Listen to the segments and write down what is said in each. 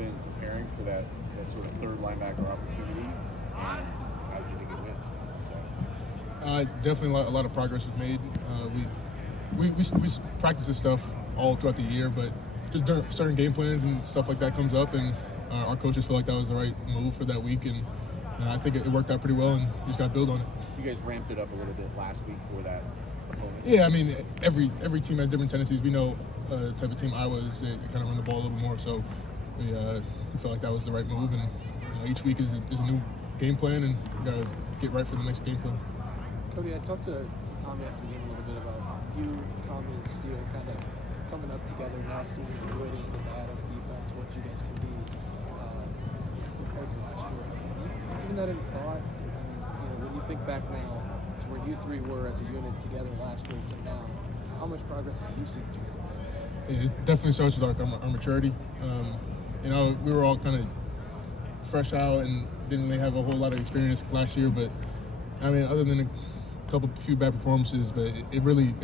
been preparing for that sort of third linebacker opportunity, and how did you think it went? Definitely a lot of progress was made. We practice this stuff all throughout the year, but just during certain game plans and stuff like that comes up, and our coaches feel like that was the right move for that week, and I think it worked out pretty well, and just got to build on it. You guys ramped it up a little bit last week for that opponent. Yeah, I mean, every team has different tendencies. We know the type of team Iowa is. They kind of run the ball a little more, so we felt like that was the right move, and each week is a new game plan, and we got to get right for the next game plan. Cody, I talked to Tommy after the game a little bit about you, Tommy, and Steele kind of coming up together, now seeing the good and the bad of defense, what you guys can be compared to last year. Have you given that any thought? And, when you think back now to where you three were as a unit together last year to now, how much progress do you see that you guys have made? It definitely starts with our maturity. We were all kind of fresh out and didn't really have a whole lot of experience last year, but I mean, other than a few bad performances, but it really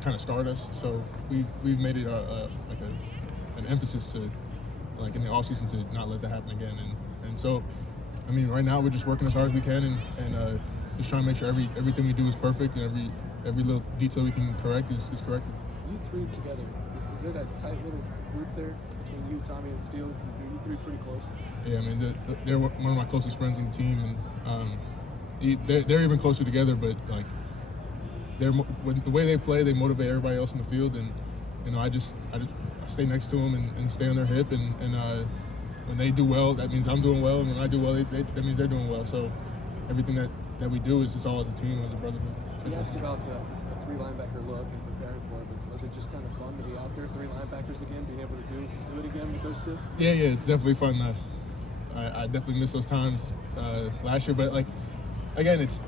kind of scarred us. So we've made it an emphasis to, like, in the offseason, to not let that happen again. And so, I mean, right now we're just working as hard as we can and just trying to make sure everything we do is perfect, and every little detail we can correct is corrected. You three together, is it a tight little group there between you, Tommy, and Steele? Are you three pretty close? Yeah, I mean, they're one of my closest friends on the team, and they're even closer together. But like, the way they play, they motivate everybody else in the field, and I stay next to them and stay on their hip, and when they do well, that means I'm doing well, and when I do well, that means they're doing well. So everything that we do is just all as a team, as a brotherhood. You asked about the three-linebacker look and preparing for it, but was it just kind of fun to be out there, three linebackers again, being able to do it again with those two? Yeah, it's definitely fun. I definitely missed those times last year, but like, again, it's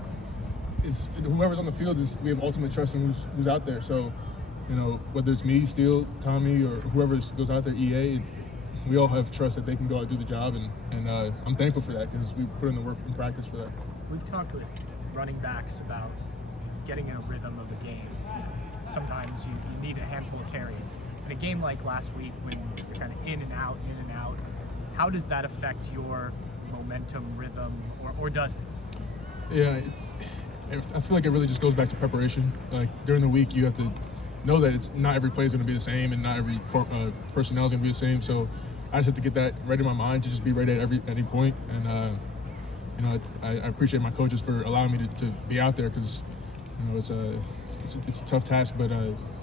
whoever's on the field, we have ultimate trust in who's out there. So, whether it's me, Steele, Tommy, or whoever goes out there, EA, we all have trust that they can go out and do the job, and I'm thankful for that, because we put in the work in practice for that. We've talked with running backs about getting in a rhythm of a game. Sometimes you need a handful of carries. In a game like last week, when you're kind of in and out, how does that affect your momentum, rhythm, or does it? Yeah, I feel like it really just goes back to preparation. Like, during the week, you have to know that it's not every play is going to be the same, and not every personnel is going to be the same. So I just have to get that right in my mind to just be ready at any point. And I appreciate my coaches for allowing me to be out there, because it's a tough task, but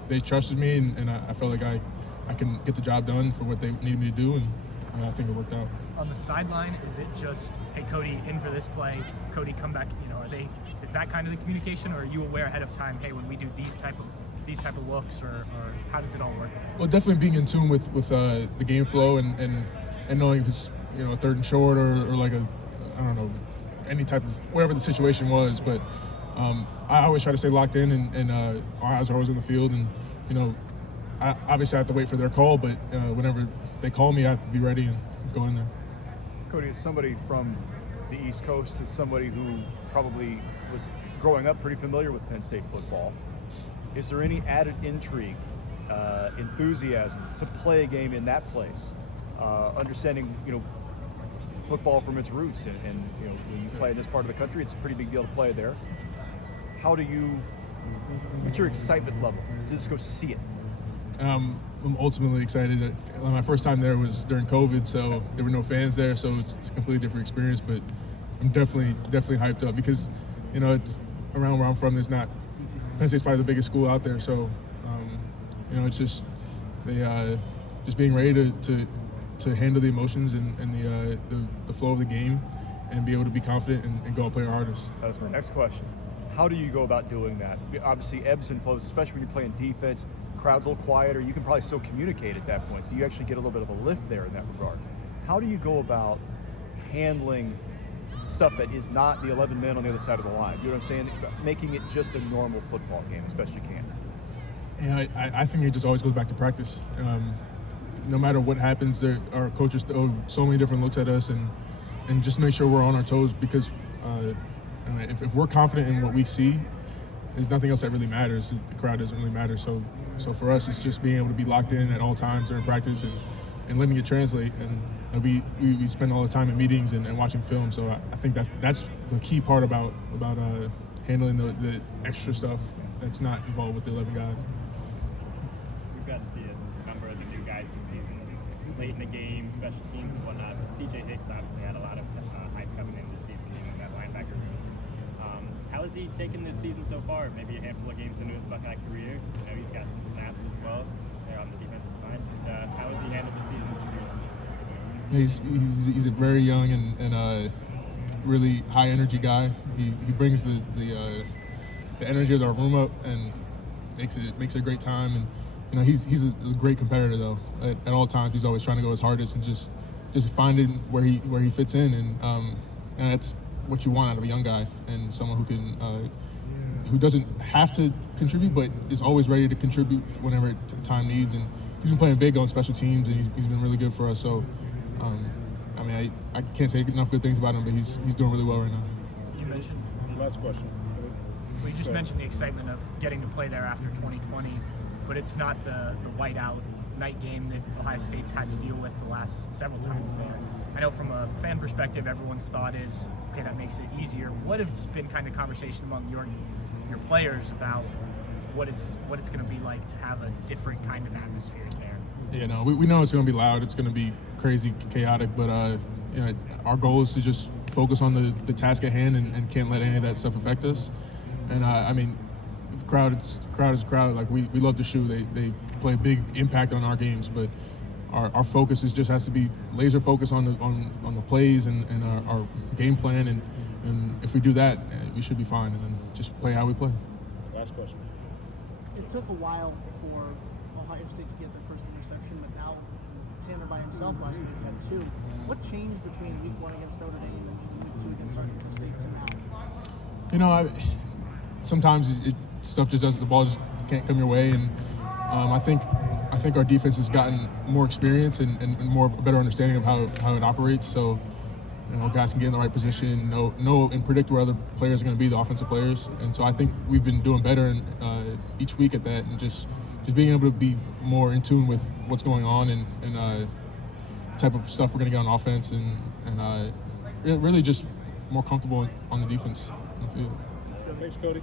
they trusted me, and I felt like I can get the job done for what they needed me to do, and I think it worked out. On the sideline, is it just, hey, Cody, in for this play, Cody, come back? Is that kind of the communication, or are you aware ahead of time, hey, when we do these type of looks, or how does it all work? Well, definitely being in tune with the game flow, and knowing if it's a third and short, or like I don't know, any type of whatever the situation was. But I always try to stay locked in, and our eyes are always in the field, and I obviously have to wait for their call, but whenever they call me, I have to be ready and go in there. Cody, as somebody from the East Coast, as somebody who probably was growing up pretty familiar with Penn State football, is there any added intrigue, enthusiasm to play a game in that place? Understanding, football from its roots, and when you play in this part of the country, it's a pretty big deal to play there. What's your excitement level to just go see it? I'm ultimately excited. My first time there was during COVID, so there were no fans there, so it's a completely different experience. But I'm definitely hyped up, because it's around where I'm from. There's not Penn State's probably the biggest school out there, so it's just just being ready to handle the emotions and the flow of the game, and be able to be confident and go and play our hardest. That was my next question. How do you go about doing that? Obviously, ebbs and flows, especially when you're playing defense. Crowd's a little quieter. You can probably still communicate at that point, so you actually get a little bit of a lift there in that regard. How do you go about handling stuff that is not the 11 men on the other side of the line? You know what I'm saying? Making it just a normal football game as best you can. Yeah, I think it just always goes back to practice. No matter what happens, our coaches throw so many different looks at us, and just make sure we're on our toes, because if we're confident in what we see, there's nothing else that really matters. The crowd doesn't really matter. So for us, it's just being able to be locked in at all times during practice, and letting it translate. we spend all the time in meetings and watching film. So I think that's the key part about handling the extra stuff that's not involved with the 11 guys. We've got to see a number of the new guys this season, just late in the game, special teams and whatnot. But CJ Hicks obviously had a lot of hype coming in this season, in that linebacker room. How has he taken this season so far? Maybe a handful of games into his Buckeye career. You know, he's got some snaps as well there on the defensive side. Just how has he handled the season? He's a very young and really high energy guy. He brings the energy of our room up and makes it a great time. And you know, he's a great competitor though. At all times, he's always trying to go his hardest and just finding where he fits in. And that's what you want out of a young guy and someone who doesn't have to contribute, but is always ready to contribute whenever time needs. And he's been playing big on special teams, and he's been really good for us. So, I mean, I can't say enough good things about him, but he's doing really well right now. You mentioned. Last question. We just mentioned the excitement of getting to play there after 2020, but it's not the whiteout night game that Ohio State's had to deal with the last several times there. I know from a fan perspective, everyone's thought is, okay, that makes it easier. What has been kind of conversation among your players about what it's going to be like to have a different kind of atmosphere there? Yeah, no, we know it's going to be loud. It's going to be crazy, chaotic, but you know, our goal is to just focus on the task at hand and can't let any of that stuff affect us. And I mean, the crowd is a crowd. Like we love the shoe. They play a big impact on our games, but our focus just has to be laser focus on the plays and our game plan. And if we do that, we should be fine. And then just play how we play. Last question. It took a while for Ohio State to get their first interception, but now Tanner by himself last week had 2. What changed between week 1 against Notre Dame and week 2 against Arkansas State to now? You know, sometimes stuff just doesn't. The ball just can't come your way, and I think our defense has gotten more experience and more better understanding of how it operates. So, you know, guys can get in the right position, know and predict where other players are going to be, the offensive players. And so I think we've been doing better each week at that, and just being able to be more in tune with what's going on and the type of stuff we're going to get on offense, and really just more comfortable on the defense on the field. Thanks, Cody.